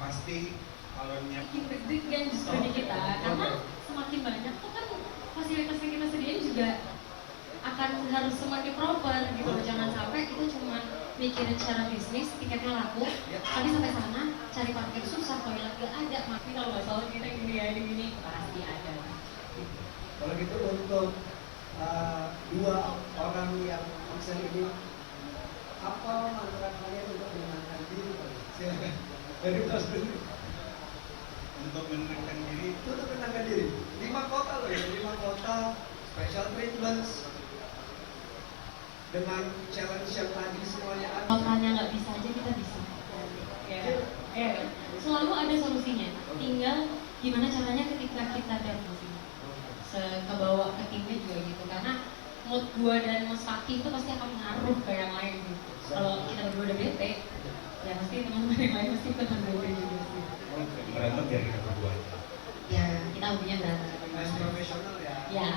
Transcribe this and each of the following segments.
pasti kalau bikin deg-degan justru di kita, karena semakin banyak tuh kan fasilitas yang kita sediain juga akan harus semakin proper gitu loh. Jangan sampai kita cuma mikirin secara bisnis, tiketnya laku, tapi sampai sana cari parkir susah, toilet gak ada. Tapi kalau nggak salah kita gini pasti ada. Kalau gitu untuk dua orang yang absen ini, apa mantra kalian untuk menenangkan diri? Silakan. Dari Mas dulu. untuk menenangkan diri Untuk menenangkan diri. 5 kota loh ya, 5 kota special treatments dengan challenge yang tadi semuanya ada. Kalau tanya nggak bisa aja kita bisa. Selalu ada solusinya. Tinggal gimana caranya ketika kita down kebawa ke timnya juga gitu, karena mood gua dan Mas Fakih itu pasti akan mengaruh ke yang lain gitu. Kalau kita berdua udah bete, ya pasti teman-teman yang lain pasti ikutan bete juga sih. berantem ya kita berdua. Ya kita hobinya berantem. Mas profesional ya. Ya.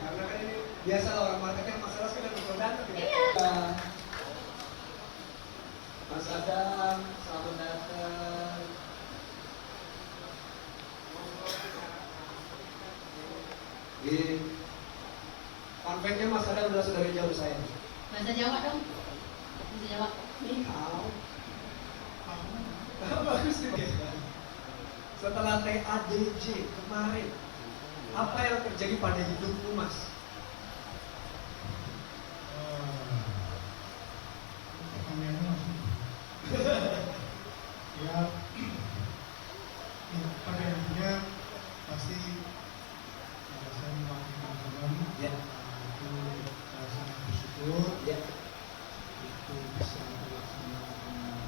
Karena kan ini biasa lah orang marketing masalah sekedar berantem gitu. Iya. Mas Adam, selamat datang. Di konvennya Mas Adam udah dari jauh saya. Bahasa Jawa dong. Bahasa Jawa. Kau. Bagus nih. Setelah TADJ kemarin, apa yang terjadi pada hidupmu, Mas? Pertanyaannya masih ya, pada intinya pasti saya mewakili teman-teman Ya. itu saya sangat bersyukur Ya. itu bisa terlaksana dengan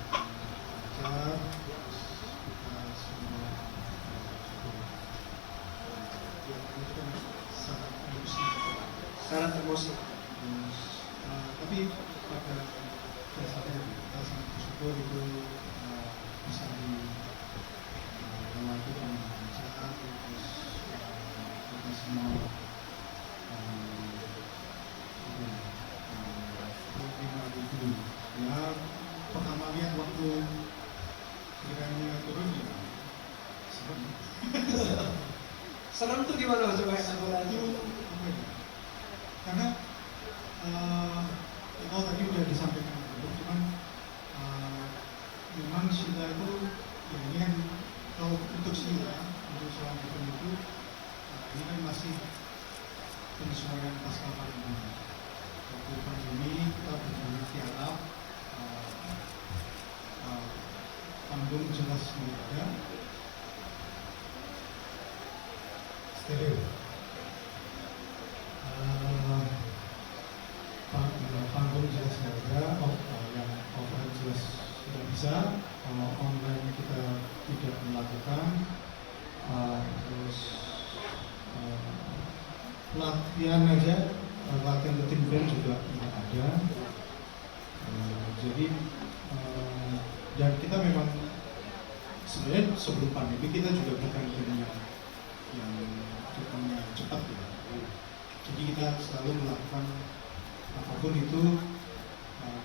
lancar. Kita semua bersyukur. Ya, itu kan sangat emosi. Sangat emosi. Terus, tapi pada dasarnya kita sangat bersyukur itu bisa dilewati dengan lancar. Terus kita semua terima itu ya. Pertama lihat waktu kiranya turun ya serem. Serem tuh gimana Mas? Coba Itu apa ya? Karena kalau tadi udah disampaikan dulu, cuman memang Sheila itu ya ini kan kalau untuk Sheila untuk seorang itu ini kan masih penyesuaian pasca pandemi. Waktu pandemi kita berjalan tiarap, panggung jelas tidak ada, steril. Panggung jelas tidak ada, yang offline jelas tidak bisa, online kita tidak melakukan, terus latihan aja, latihan rutin band juga tidak ada. Jadi dan kita memang sebenarnya sebelum pandemi kita juga bukan band yang ritmenya cepat ya. Jadi kita selalu melakukan apapun itu,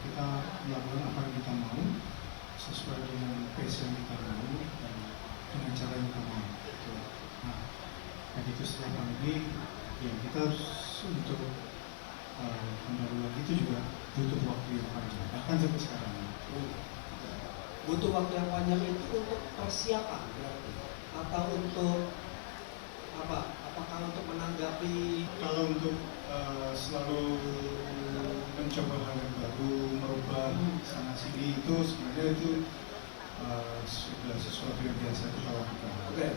kita melakukan apa yang kita mau sesuai dengan pace yang kita mau dan dengan cara yang kita mau. Nah, dan itu setelah pandemi ya kita untuk kembali lagi itu juga butuh waktu yang panjang, bahkan sampai sekarang. Butuh waktu yang panjang itu untuk persiapan berarti, atau untuk apa? Apakah untuk menanggapi? Kalau untuk selalu mencoba hal yang baru, merubah sana sini, itu sebenarnya itu sudah sesuatu yang biasa kita lakukan. Oke.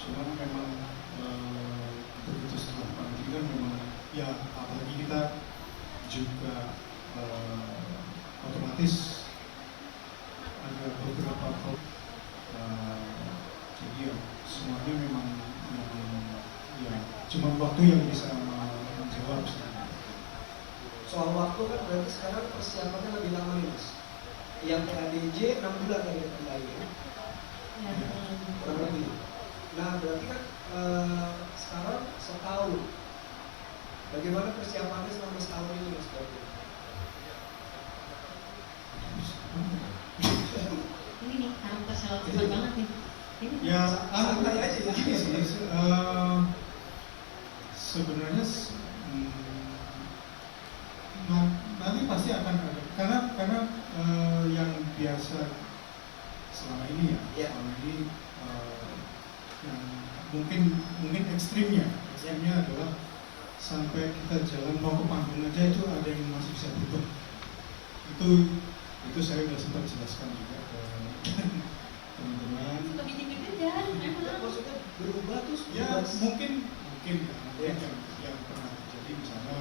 Cuman memang begitu setelah pandemi kan memang ya, apalagi kita juga otomatis ada beberapa jadi ya semuanya memang ya cuma waktu yang bisa menjawab sebenarnya. Soal waktu kan berarti sekarang persiapannya lebih lama nih Mas. Yang TADJ 6 bulan yang kita mulai ya. Kurang lebih. Nah berarti kan sekarang setahun. Bagaimana persiapannya selama setahun ini Mas? Ya, santai aja ya. gini sih, sebenarnya nanti pasti akan ada karena yang biasa selama ini Iya. selama ini yang mungkin ekstrimnya adalah sampai kita jalan mau ke panggung aja itu ada yang masih bisa berubah. Itu saya udah sempat jelaskan juga ke teman-teman. Suka bikin deg-degan. Ya, maksudnya berubah terus Ya berubah. mungkin Iya. yang pernah terjadi misalnya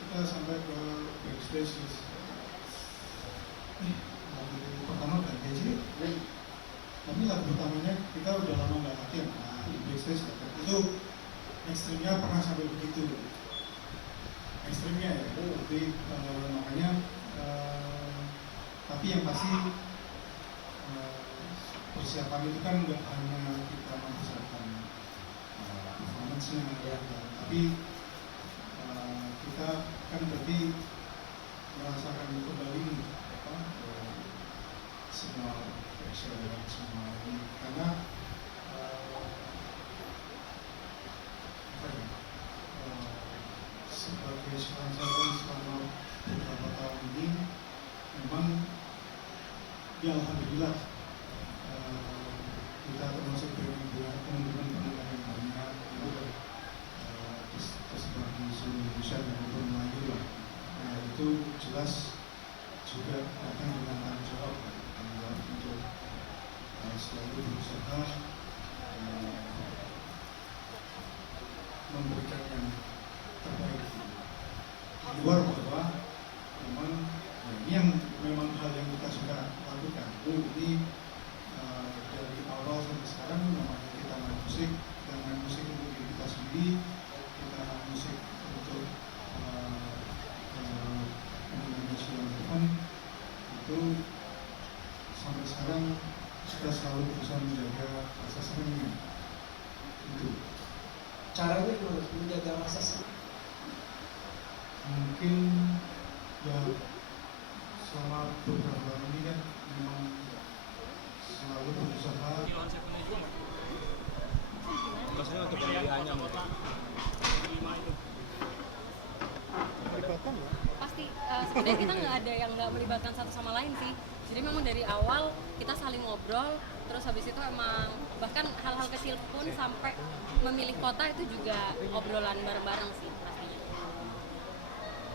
kita sampai ke backstage terus lagu pertama ganti aja deh. Tapi lagu pertamanya kita udah lama nggak latihan, nah di backstage itu ekstrimnya pernah sampai begitu, ekstrimnya ya. Tapi makanya tapi yang pasti persiapan itu kan nggak hanya kita mempersiapkan performance-nya, Ya. tapi kita kan berarti merasakan kembali semua pressure, semua ini karena sebagai seorang sarjana selama beberapa tahun ini memang ya alhamdulillah kita termasuk dengan teman-teman yang banyak tersebar di seluruh Indonesia dan maupun Melayu lah. Nah itu jelas juga datang dengan tanggung jawab untuk selalu berusaha memberikan yang terbaik. Di luar bahwa memang ini yang memang hal yang kita sudah lakukan. Ini dari awal sampai sekarang namanya kita main musik untuk diri kita sendiri, kita main musik untuk Indonesia depan itu sampai sekarang kita selalu berusaha menjaga rasa senangnya. Itu Caranya gimana menjaga rasa senang? mungkin ya selama beberapa tahun ini kan memang selalu berusaha. Maksudnya untuk pemilihannya mungkin. Melibatkan ya? Pasti sebenarnya kita nggak ada yang nggak melibatkan satu sama lain sih. Jadi memang dari awal kita saling ngobrol, terus habis itu emang bahkan hal-hal kecil pun sampai memilih kota itu juga obrolan bareng-bareng sih pastinya.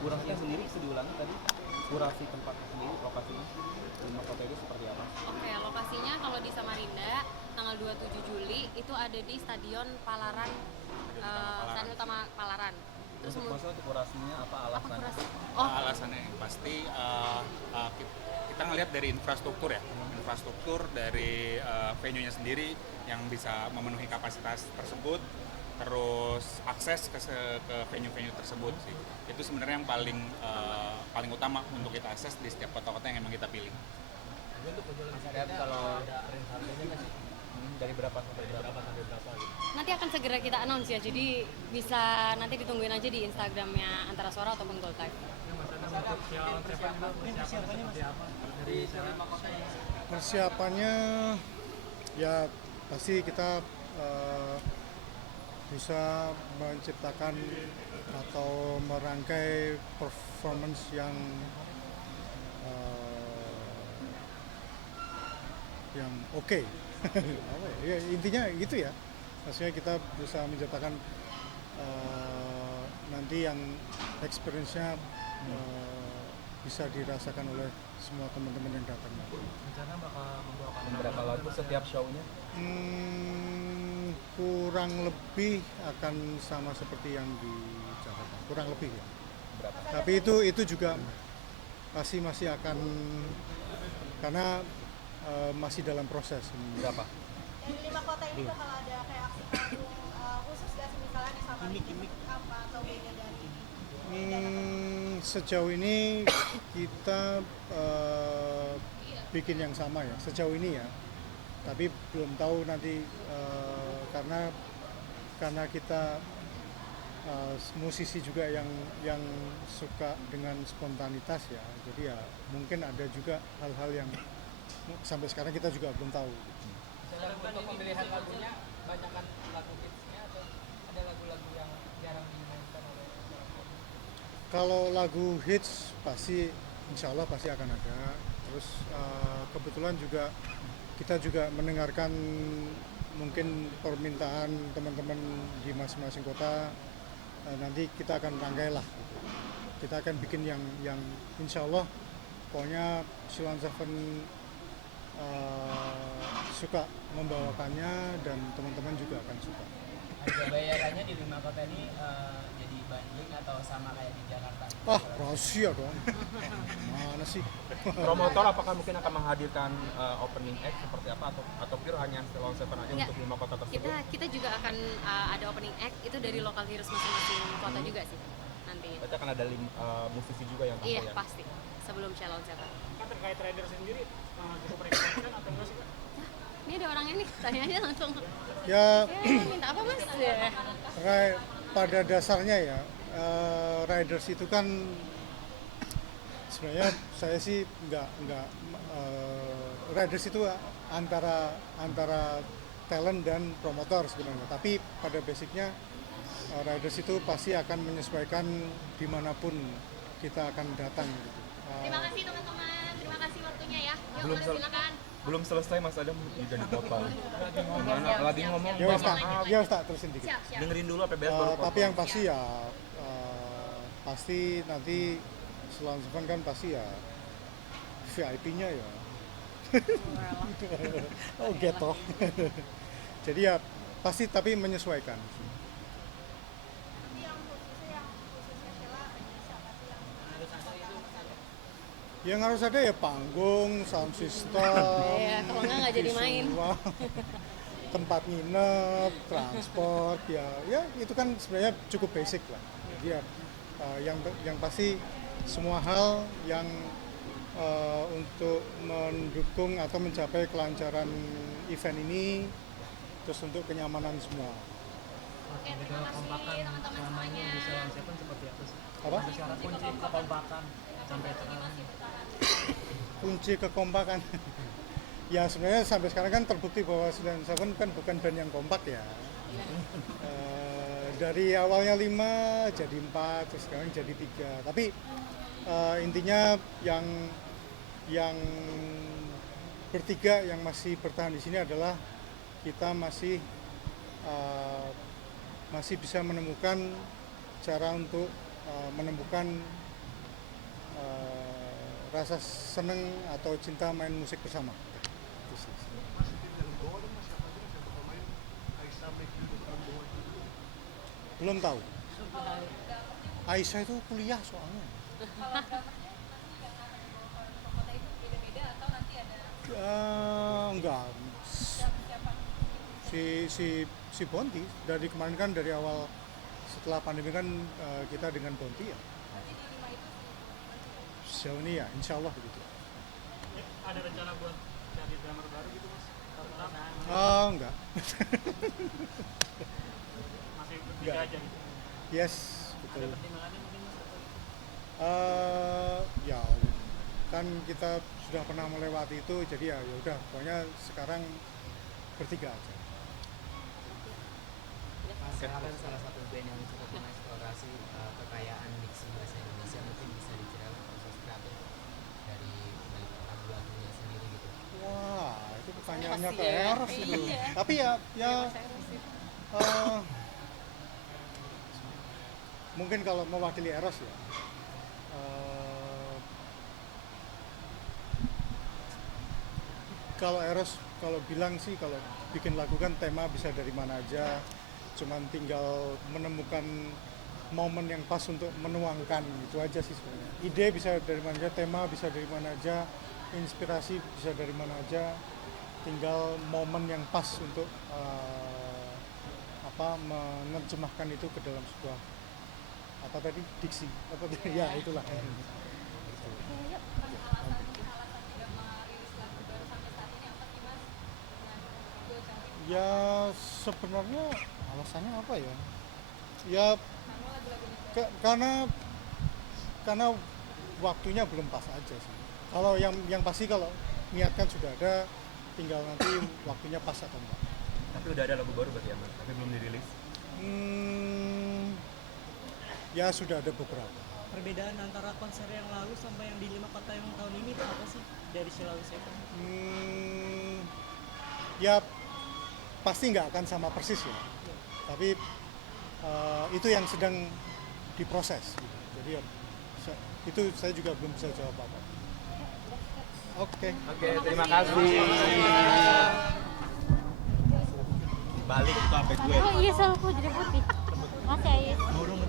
Kurasinya sendiri bisa diulangi tadi? Kurasi tempatnya sendiri, lokasinya 5 kota itu seperti apa? Oke, lokasinya kalau di Samarinda tanggal 27 Juli itu ada di Stadion Palaran, Stadion Utama Palaran. Terus Maksudnya untuk kurasinya apa alasannya? Alasannya yang pasti kita ngelihat dari infrastruktur ya, infrastruktur dari venue-nya sendiri yang bisa memenuhi kapasitas tersebut, terus akses ke venue-venue tersebut sih. Itu sebenarnya yang paling utama untuk kita akses di setiap kota-kota yang emang kita pilih. Dan kalau range harganya nggak sih? Dari berapa sampai berapa gitu? nanti akan segera kita announce ya, jadi bisa nanti ditungguin aja di Instagramnya Antara Suara ataupun Gold Type. Persiapannya ya pasti kita bisa menciptakan atau merangkai performance yang oke. Ya, intinya gitu ya, maksudnya kita berusaha menciptakan nanti yang experience-nya bisa dirasakan oleh semua teman-teman yang datang. Rencana bakal membawakan berapa lagu setiap show-nya? Kurang lebih akan sama seperti yang di Jakarta, kurang lebih ya. Berapa? Tapi itu juga masih akan, karena masih dalam proses. Berapa? Yang di 5 kota ini bakal ada kayak aksi panggung khusus gak sih, misalnya di Samarinda apa atau beda dari Sejauh ini kita bikin yang sama ya, sejauh ini ya. Tapi belum tahu nanti karena kita musisi juga yang suka dengan spontanitas ya. Jadi ya mungkin ada juga hal-hal yang sampai sekarang kita juga belum tahu. Untuk pemilihan lagunya, banyakkan lagu hitsnya atau ada lagu-lagu yang jarang dimainkan oleh orang? Kalau lagu hits pasti insya Allah pasti akan ada. Terus kebetulan juga kita juga mendengarkan mungkin permintaan teman-teman di masing-masing kota. Nanti kita akan rangkai lah. Kita akan bikin yang insya Allah pokoknya Silon Seven suka membawakannya dan teman-teman juga akan suka. Harga bayarannya di 5 kota ini jadi banding atau sama kayak di Jakarta? Rahasia dong. Mana sih? Promotor apakah mungkin akan menghadirkan opening act seperti apa atau pure hanya Silon Seven aja Enggak. untuk 5 kota tersebut? Kita juga akan ada opening act itu dari lokal heroes masing-masing kota juga sih nanti. Berarti akan ada musisi juga yang tampil Iya ya? pasti sebelum Shalom Seven. Kan terkait rider sendiri, cukup rekomendasikan atau enggak sih? Ini ada orangnya nih, tanya aja langsung. Ya, Minta apa mas? Ya. pada dasarnya ya riders itu kan sebenarnya saya sih nggak riders itu antara talent dan promotor sebenarnya, tapi pada basicnya riders itu pasti akan menyesuaikan dimanapun kita akan datang gitu. Terima kasih teman-teman, terima kasih waktunya ya. Yuk, Belum Mas, sel- silakan. Belum selesai Mas Adam juga dipotong. Lagi ngomong. Ya Ustaz, terusin dikit. Siap. Dengerin dulu APBS baru Tapi potong. yang pasti ya pasti nanti Silon Seven kan pasti ya VIP-nya ya. Oh gitu. Jadi ya pasti tapi menyesuaikan. Tapi yang khususnya Sheila Indonesia pasti yang Yang harus ada ya panggung, sound system. Iya, kalau nggak jadi main. visual, tempat nginep, transport, ya itu kan sebenarnya cukup basic lah. Jadi ya yang pasti semua hal yang untuk mendukung atau mencapai kelancaran event ini, terus untuk kenyamanan semua. Oke, terima kasih teman-teman semuanya. Di Silon Seven seperti apa sih? Apa? Syarat kunci kekompakan sampai sekarang. Kunci kekompakan. Ya sebenarnya sampai sekarang kan terbukti bahwa Silon Seven kan bukan band yang kompak ya. Dari awalnya 5 jadi 4, terus sekarang jadi 3. Tapi intinya yang bertiga yang masih bertahan di sini adalah kita masih bisa menemukan cara untuk menemukan rasa seneng atau cinta main musik bersama. Itu sih. Belum tahu. Aisyah itu kuliah soalnya. Enggak. Si Bonti dari kemarin kan dari awal setelah pandemi kan kita dengan Bonti ya. Sejauh ini ya, insya Allah begitu. Ada rencana buat cari drummer baru gitu mas? Enggak. Masih bertiga Enggak. aja gitu? Yes, Ada betul. pertimbangannya mungkin mas? Ya kan kita sudah pernah melewati itu, jadi ya udah pokoknya sekarang bertiga aja. Ada salah satu band yang cukup mengeksplorasi kekayaan diksi bahasa Indonesia, mungkin bisa diceritakan proses kreatif dari lagu-lagunya sendiri gitu. Wah, itu pertanyaannya Pasti ke ya. Eros itu. Iya. Tapi ya mungkin kalau mewakili Eros ya. Kalau Eros kalau bilang sih kalau bikin lagu kan tema bisa dari mana aja, cuman tinggal menemukan momen yang pas untuk menuangkan, itu aja sih sebenarnya. Ide bisa dari mana aja, tema bisa dari mana aja, inspirasi bisa dari mana aja, tinggal momen yang pas untuk menerjemahkan itu ke dalam sebuah apa tadi diksi apa tadi ya itulah. Ya sebenarnya alasannya apa ya? Ya karena waktunya belum pas aja sih. Kalau yang pasti kalau niatkan sudah ada, tinggal nanti waktunya pas atau enggak. Tapi udah ada lagu baru berarti ya, Mas? Tapi belum dirilis. Ya sudah ada beberapa. Perbedaan antara konser yang lalu sama yang di 5 kota yang tahun ini itu apa sih dari Sulawesi Selatan? Ya pasti nggak akan sama persis ya. Tapi itu yang sedang diproses. Gitu. Jadi ya, itu saya juga belum bisa jawab apa. Oke, terima kasih. Balik ke HP gue. Oh iya, sama aku jadi putih. Makasih, Ais. Mau dong,